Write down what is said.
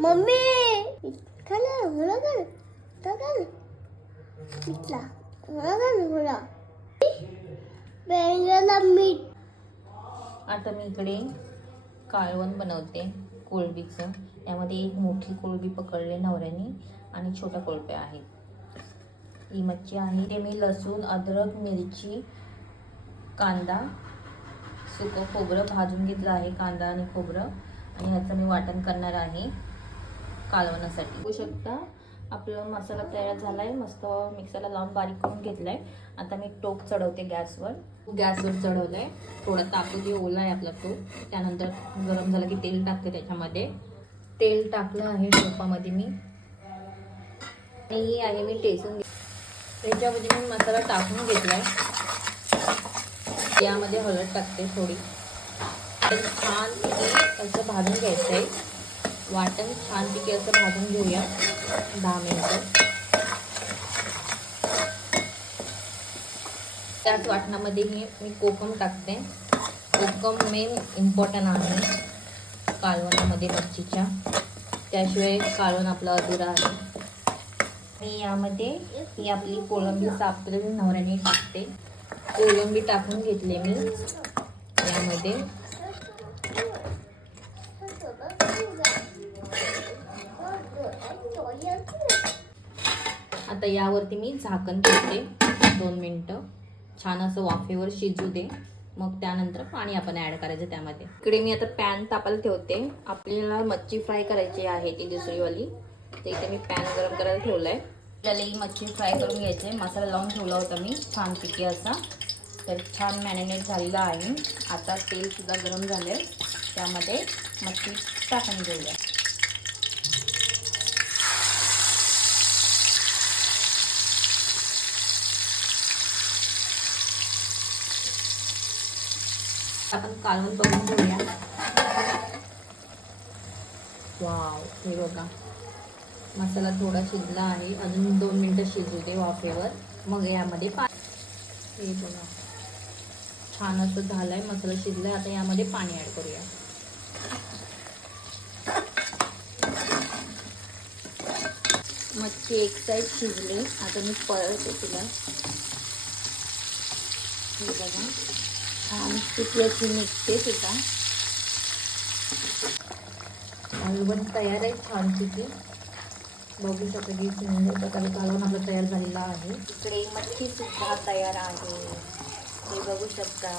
Mummy खाला मला कर तर पिठला मला कर मला बेंगला मीठ. आता मी इकडे कालवण बनवते कोळंबीचं. यामध्ये एक मोठी कोळंबी पकडले नवऱ्याने आणि छोट्या कोळंब्या आहेत. ही मच्छी आहे. ते मी लसूण, अद्रक, मिरची, कांदा, सुकं खोबरं भाजून घेतलं आहे. कांदा आणि खोबरं, आणि ह्याचं मी वाटण करणार आहे कालवणासाठी. बघू शकता आपला मसाला तयार झाला आहे. मस्त मिक्सरला लावून बारीक करून घेतला आहे. आता मी टोप चढवते गॅसवर चढवलं आहे. थोडा तापू दे, ओला आहे आपला टोप. त्यानंतर गरम झालं की तेल टाकते. त्याच्यामध्ये तेल टाकलं आहे टोपामध्ये मी, आणि ही आहे मी टेसून त्याच्यामध्ये मी मसाला टाकून घेतला आहे. यामध्ये हळद टाकते थोडी. छानपैकी असं भाजून घ्यायचं आहे. वाटण छानपैकी असं भाजून घेऊया 10 मिनिटं. त्याच वाटणामध्ये मी कोकम टाकते. कोकम मेन इम्पॉर्टंट आहे कालवणामध्ये मच्छीच्या, त्याशिवाय कालवण आपलं अधुरा आहे. आणि यामध्ये ही आपली कोळंबी सापडलेली नवऱ्याने टाकते. कोळंबी टाकून घेतले मी यामध्ये. आता यावरती मी झाकण ठेवते 2 मिनिटं. छान असं वाफेवर शिजू दे. मग त्यानंतर पाणी आपण ऍड करायचं त्यामध्ये. इकडे मी आता पॅन तापायला ठेवते. आपल्याला मच्छी फ्राय करायची आहे ती दुसरीवाली. तर इथे मी पॅन गरम करायला ठेवलाय. आपल्याला ही मच्छी फ्राय करून घ्यायची आहे. मसाला लावून ठेवला होता मी छानपैकी असा. तर छान मॅरिनेट झालेला आहे. आता तेल सुद्धा गरम झाले. त्यामध्ये मच्छी टाकून घेऊया. आपण कालवण बघून घेऊया. वाव, हे बघा मसाला थोडा शिजला आहे. अजून 2 मिनिटं शिजू दे वाफेवर. मग यामध्ये हे बघा छान असं झालंय. मसाला शिजलाय. आता यामध्ये पाणी ऍड करूया. मच्छी एक साईड शिजली. आता मी परत तिला हे बघा छान किती अशी निघते सुद्धा. कालवण तयार आहे छानपैकी. बघू शकता की सुंदर प्रकारे कालवण आपलं तयार झालेलं आहे. इकडे मच्छी सुद्धा तयार आहे. हे बघू शकता.